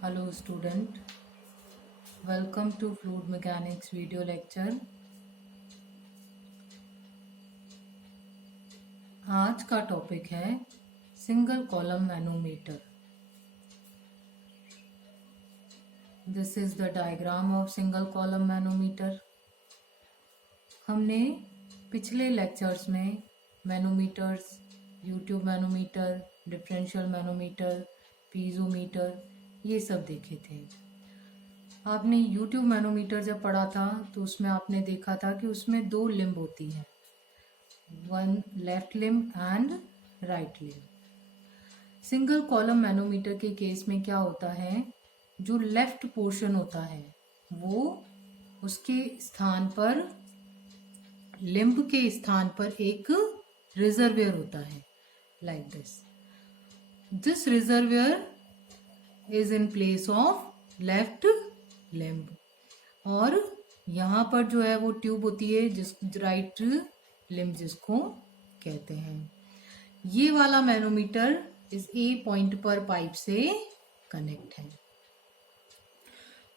Hello student, welcome to Fluid Mechanics video lecture। आज का topic है single column manometer. This is the diagram of single column manometer. हमने पिछले lectures में manometers, U tube manometer, differential manometer, piezometer ये सब देखे थे। आपने यूट्यूब मैनोमीटर जब पढ़ा था तो उसमें आपने देखा था कि उसमें दो लिम्ब होती है, one left limb and right limb. Single column manometer के केस में क्या होता है, जो लेफ्ट पोर्शन होता है वो उसके स्थान पर, लिम्ब के स्थान पर एक रिजर्वियर होता है, like this reservoir is in place of left limb, और यहाँ पर जो है वो ट्यूब होती है जिस राइट लिम्ब जिसको कहते हैं। ये वाला मैनोमीटर इस ए पॉइंट पर पाइप से कनेक्ट है।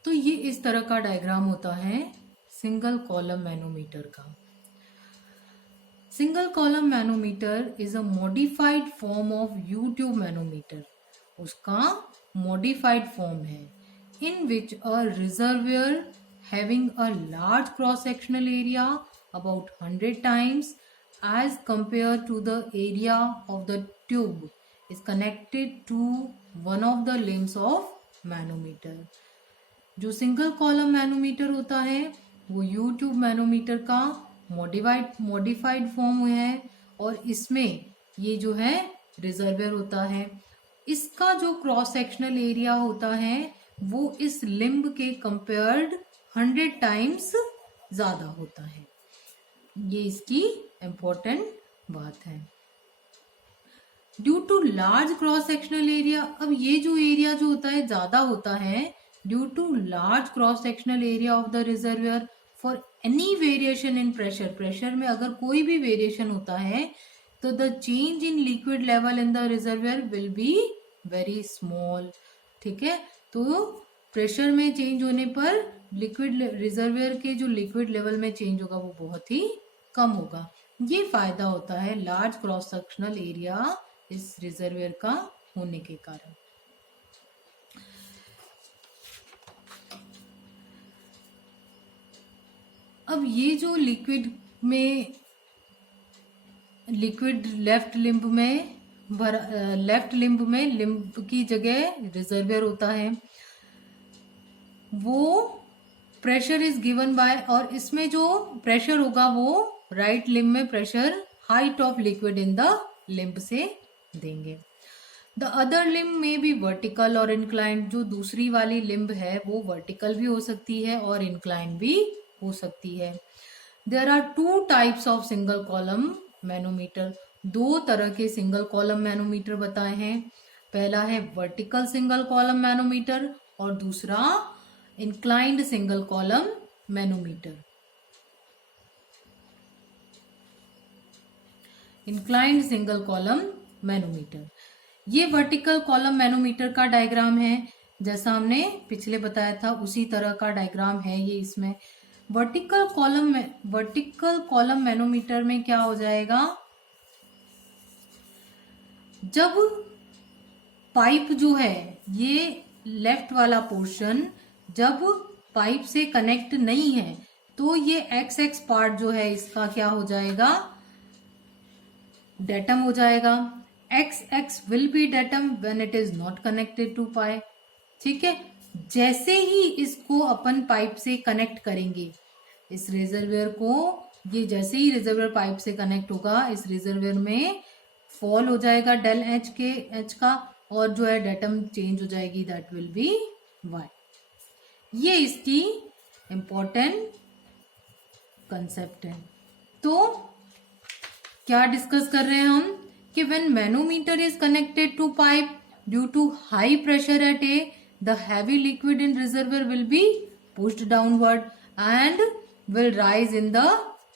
तो ये इस तरह का डायग्राम होता है सिंगल कॉलम मैनोमीटर का। Single column manometer is a modified form of U tube manometer. उसका मॉडिफाइड फॉर्म है, in which a reservoir having a large cross-sectional area about 100 times as compared to the area of the tube is connected to one of the limbs of manometer। जो single column manometer होता है वो U tube manometer का modified form है, और इसमें ये जो है रिजर्वियर होता है। इसका जो क्रॉस सेक्शनल एरिया होता है वो इस लिम्ब के कंपेयर्ड 100 टाइम्स ज्यादा होता है। ये इसकी इम्पोर्टेंट बात है। Due to large cross sectional area, अब ये जो एरिया जो होता है ज्यादा होता है due to large cross sectional area of the reservoir for any variation in pressure. Pressure में अगर कोई भी वेरिएशन होता है तो the change in liquid level in the reservoir will be very small. ठीक है, तो प्रेशर में चेंज होने पर लिक्विड रिजर्वियर के जो लिक्विड लेवल में चेंज होगा वो बहुत ही कम होगा। ये फायदा होता है लार्ज क्रॉस सेक्शनल एरिया इस रिजर्वियर का होने के कारण। अब ये जो लिक्विड लेफ्ट लिम्ब में लिम्ब की जगह रिजर्वियर होता है, वो प्रेशर इज गिवन बाय, और इसमें जो प्रेशर होगा वो राइट लिम्ब में pressure height of liquid in the limb से देंगे। द अदर लिम्ब में भी वर्टिकल और इंक्लाइंड, जो दूसरी वाली लिम्ब है वो वर्टिकल भी हो सकती है और इंक्लाइंड भी हो सकती है। There are two types of single column manometer. दो तरह के सिंगल कॉलम मैनोमीटर बताए हैं। पहला है वर्टिकल सिंगल कॉलम मैनोमीटर और दूसरा inclined single column manometer. Inclined single column manometer, ये वर्टिकल कॉलम मैनोमीटर का डायग्राम है। जैसा हमने पिछले बताया था उसी तरह का डायग्राम है ये। इसमें वर्टिकल कॉलम मैनोमीटर में क्या हो जाएगा, जब पाइप जो है ये लेफ्ट वाला पोर्शन जब पाइप से कनेक्ट नहीं है तो ये एक्स एक्स पार्ट जो है इसका क्या हो जाएगा, डेटम हो जाएगा। X X will be datum when it is not connected to pipe. ठीक है, जैसे ही इसको अपन पाइप से कनेक्ट करेंगे इस रिजर्वियर को, ये जैसे ही रिजर्वियर पाइप से कनेक्ट होगा इस रिजर्वियर में फॉल हो जाएगा डेल एच का, और जो है डेटम चेंज हो जाएगी, दैट विल बी वाई। ये इसकी इंपॉर्टेंट कंसेप्ट है। तो क्या डिस्कस कर रहे हैं हम कि when manometer is connected to pipe due to high pressure at A, the heavy liquid in reservoir will be pushed downward and will rise in the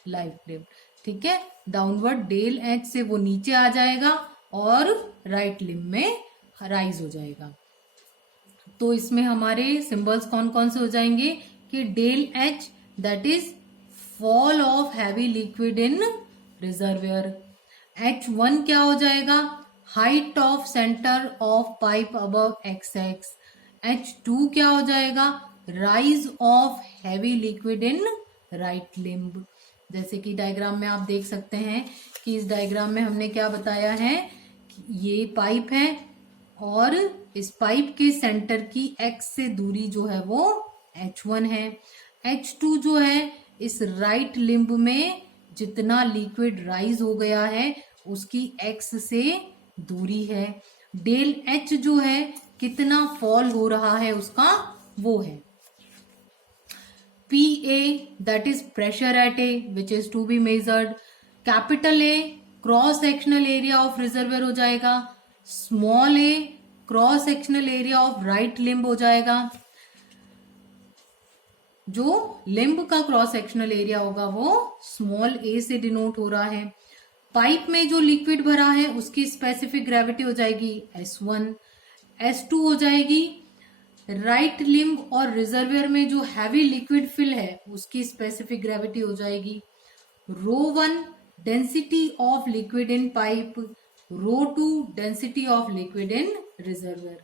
left limb. ठीक है, डाउनवर्ड डेल एच से वो नीचे आ जाएगा और right limb में rise हो जाएगा। तो इसमें हमारे सिंबल्स कौन कौन से हो जाएंगे कि del H that is fall of heavy liquid in reservoir. H1 क्या हो जाएगा, height of centre of pipe above X X. H2 क्या हो जाएगा, rise of heavy liquid in right limb. जैसे कि डायग्राम में आप देख सकते हैं कि इस डायग्राम में हमने क्या बताया है, ये पाइप है और इस पाइप के सेंटर की एक्स से दूरी जो है वो H1 है। H2 जो है इस राइट लिम्ब में जितना लिक्विड राइज हो गया है उसकी एक्स से दूरी है। डेल एच जो है कितना फॉल हो रहा है उसका वो है PA that is pressure at A which is to be measured। Capital A cross sectional area of reservoir हो जाएगा, small a cross sectional area of right limb हो जाएगा। जो लिम्ब का क्रॉस सेक्शनल एरिया होगा वो स्मॉल a से denote हो रहा है। पाइप में जो लिक्विड भरा है उसकी स्पेसिफिक ग्रेविटी हो जाएगी S1। S2 हो जाएगी राइट लिम्ब और रिजर्वियर में जो हैवी लिक्विड फिल है उसकी स्पेसिफिक ग्रेविटी हो जाएगी ρ1 density of liquid in pipe, ρ2 density of liquid in reservoir.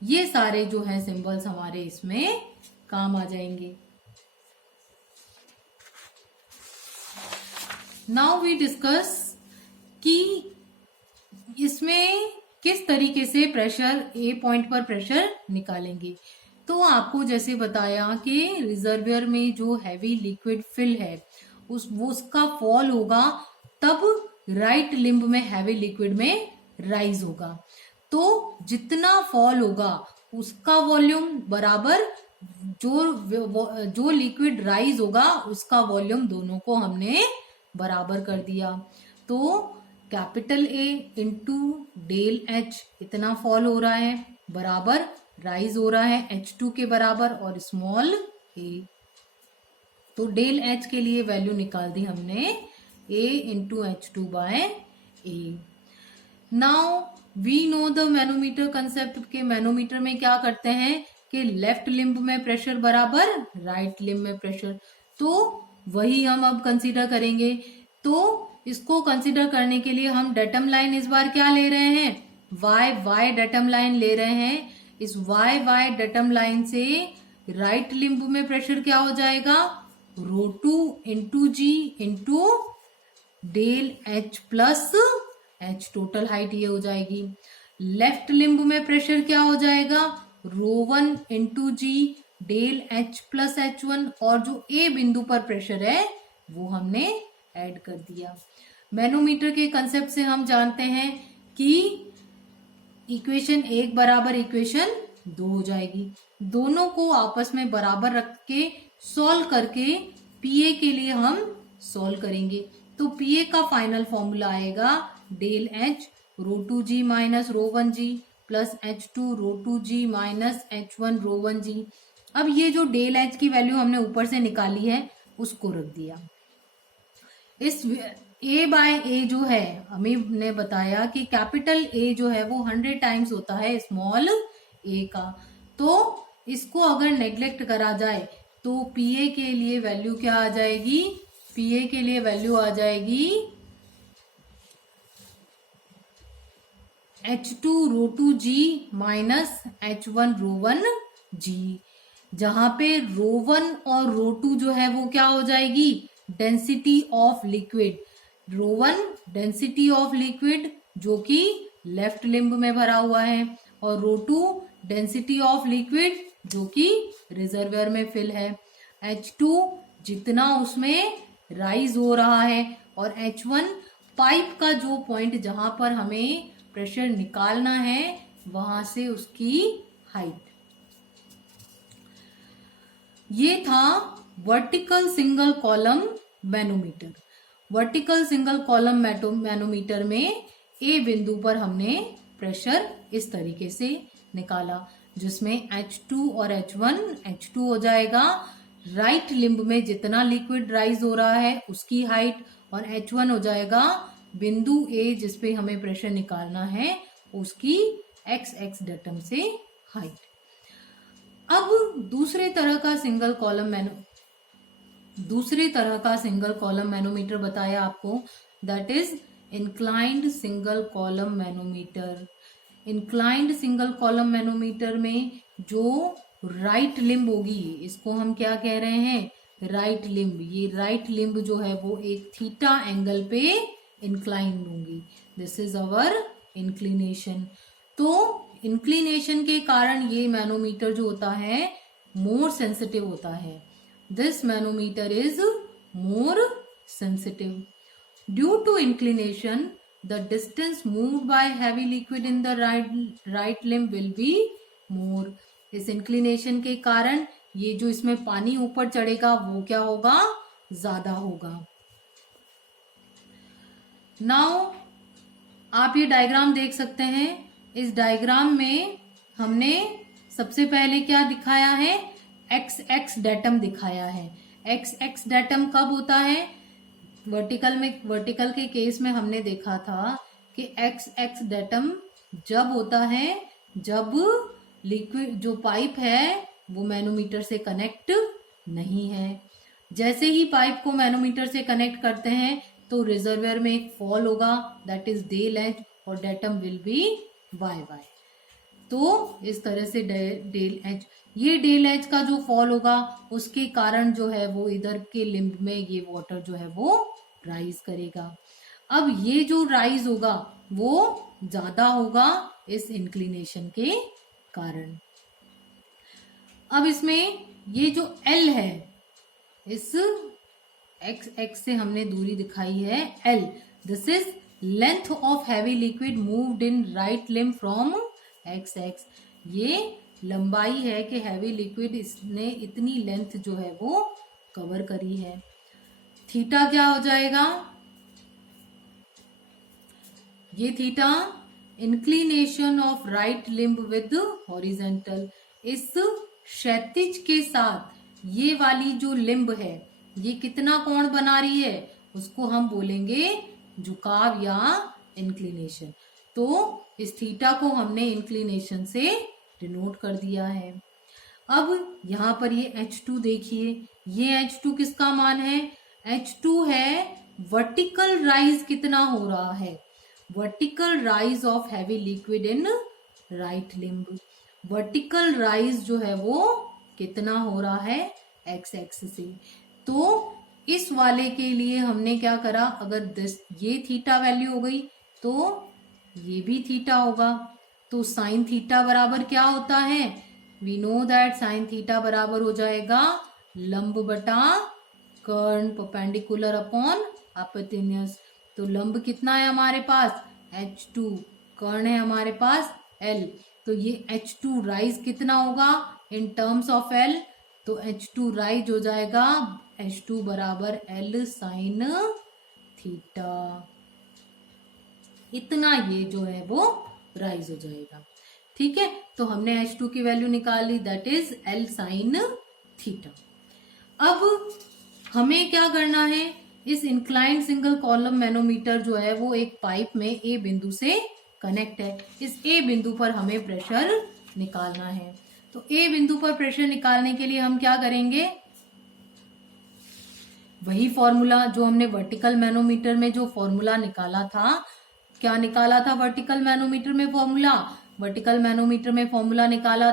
ये सारे जो है सिंबल्स हमारे इसमें काम आ जाएंगे। नाउ वी डिस्कस कि इसमें किस तरीके से प्रेशर ए पॉइंट पर प्रेशर निकालेंगे। तो आपको जैसे बताया कि रिजर्वियर में जो हैवी लिक्विड फिल है उसका फॉल होगा तब राइट लिम्ब में हैवी लिक्विड में राइज होगा। तो जितना फॉल होगा उसका वॉल्यूम बराबर जो लिक्विड राइज होगा उसका वॉल्यूम, दोनों को हमने बराबर कर दिया। तो capital A into del H इतना फॉल हो रहा है बराबर राइज हो रहा है H2 के बराबर और स्मॉल a। तो डेल H के लिए वैल्यू निकाल दी हमने A into H2 by A। Now we know the manometer concept के मैनोमीटर में क्या करते हैं कि लेफ्ट लिम्ब में प्रेशर बराबर राइट लिम्ब में प्रेशर। तो वही हम अब कंसीडर करेंगे। तो इसको कंसीडर करने के लिए हम डेटम लाइन इस बार क्या ले रहे हैं, वाई डेटम लाइन ले रहे हैं। इस वाई डेटम लाइन से राइट लिम्ब में प्रेशर क्या हो जाएगा, ρ2 into G into del H plus H, total height ये हो जाएगी। लेफ्ट लिम्ब में प्रेशर क्या हो जाएगा, ρ1 इंटू जी डेल H प्लस H1 और जो A बिंदु पर प्रेशर है वो हमने ऐड कर दिया। मैनोमीटर के कंसेप्ट से हम जानते हैं कि इक्वेशन 1 बराबर इक्वेशन 2 हो जाएगी। दोनों को आपस में बराबर रख के सॉल्व करके PA के लिए हम सॉल्व करेंगे। तो PA का फाइनल फॉर्मूला आएगा del H ρ2g minus ρ1g plus H2 ρ2g minus H1 ρ1g। अब ये जो डेल H की वैल्यू हमने ऊपर से निकाली है उसको रख दिया। इस A बाय A जो है हमें ने बताया कि कैपिटल A जो है वो 100 टाइम्स होता है स्मॉल a का। तो इसको अगर नेग्लेक्ट करा जाए तो PA के लिए वैल्यू क्या आ जाएगी, PA के लिए वैल्यू आ जाएगी H2 ρ2g minus H1 ρ1g, जहां पे ρ1 और ρ2 जो है वो क्या हो जाएगी, density of liquid. ρ1 density of liquid जो कि लेफ्ट लिम्ब में भरा हुआ है और ρ2 डेंसिटी ऑफ लिक्विड जो कि रिजर्वियर में फिल है। H2 जितना उसमें राइज हो रहा है और H1 पाइप का जो पॉइंट जहां पर हमें प्रेशर निकालना है वहां से उसकी हाइट। ये था vertical single column manometer. Vertical single column manometer में A बिंदु पर हमने प्रेशर इस तरीके से निकाला जिसमें H2 और H1, H2 हो जाएगा राइट लिम्ब में जितना लिक्विड राइज हो रहा है उसकी हाइट और H1 हो जाएगा बिंदु A जिस पे हमें प्रेशर निकालना है उसकी x डेटम से हाइट। अब दूसरे तरह का सिंगल कॉलम मैनोमीटर बताया आपको, that is inclined single column manometer. Inclined single column manometer में जो राइट लिम्ब होगी, इसको हम क्या कह रहे हैं, राइट लिम्ब। ये राइट लिम्ब जो है वो एक थीटा एंगल पे इंक्लाइंड होंगी। This is our inclination. तो इंक्लिनेशन के कारण ये मैनोमीटर जो होता है मोर सेंसिटिव होता है। This manometer is more sensitive. Due to inclination the distance moved by heavy liquid in the right limb will be more। इस इंक्लिनेशन के कारण ये जो इसमें पानी ऊपर चढ़ेगा वो क्या होगा, ज्यादा होगा। नाउ आप ये डायग्राम देख सकते हैं। इस डायग्राम में हमने सबसे पहले क्या दिखाया है, एक्स एक्स डेटम दिखाया है। एक्स एक्स डेटम कब होता है, वर्टिकल के केस में हमने देखा था कि एक्स एक्स डेटम जब होता है जब लिक्विड जो पाइप है वो मैनोमीटर से कनेक्ट नहीं है। जैसे ही पाइप को मैनोमीटर से कनेक्ट करते हैं तो रिजर्वियर में एक फॉल होगा, दैट इज डेल एज, और datum will be Y Y. तो इस तरह से डेल एज, ये डेल एज का जो फॉल होगा उसके कारण जो है वो इधर के लिम्ब में ये वाटर जो है वो राइज करेगा। अब ये जो राइज होगा वो ज्यादा होगा इस इंक्लिनेशन के कारण। अब इसमें ये जो L है, इस एक्स एक्स से हमने दूरी दिखाई है L, this is length of heavy liquid moved in right limb from x x. ये लंबाई है कि हैवी लिक्विड इसने इतनी लेंथ जो है वो कवर करी है। थीटा क्या हो जाएगा, ये theta inclination of right limb with horizontal. इस क्षैतिज के साथ ये वाली जो लिम्ब है ये कितना कोण बना रही है, उसको हम बोलेंगे झुकाव या इंक्लिनेशन। तो इस थीटा को हमने इंक्लिनेशन से डिनोट कर दिया है। अब यहां पर ये H2 देखिए, ये H2 किसका मान है, H2 है वर्टिकल राइज कितना हो रहा है, vertical rise of heavy liquid in right limb. Vertical rise जो है वो कितना हो रहा है, एक्स एक्स से। तो इस वाले के लिए हमने क्या करा, अगर ये थीटा वैल्यू हो गई तो ये भी थीटा होगा। तो साइन थीटा बराबर क्या होता है, we know that sine theta बराबर हो जाएगा लंब बटा कर्ण, परपेंडिकुलर अपॉन हाइपोटेन्यूज। तो लंब कितना है हमारे पास H2, कर्ण है हमारे पास L। तो ये H2 राइज कितना होगा इन टर्म्स ऑफ L, तो H2 राइज हो जाएगा H2 बराबर L साइन थीटा। इतना ये जो है वो राइज हो जाएगा। ठीक है, तो हमने H2 की वैल्यू निकाल ली, that is L sine theta. अब हमें क्या करना है, इस इंक्लाइंड सिंगल कॉलम मैनोमीटर जो है वो एक पाइप में ए बिंदु से कनेक्ट है। इस ए बिंदु पर हमें प्रेशर निकालना है। तो ए बिंदु पर प्रेशर निकालने के लिए हम क्या करेंगे, वही फॉर्मूला जो हमने वर्टिकल मैनोमीटर में जो फॉर्मूला निकाला था। क्या निकाला था वर्टिकल मैनोमीटर में फॉर्मूला, वर्टिकल मैनोमीटर में फॉर्मूला निकाला था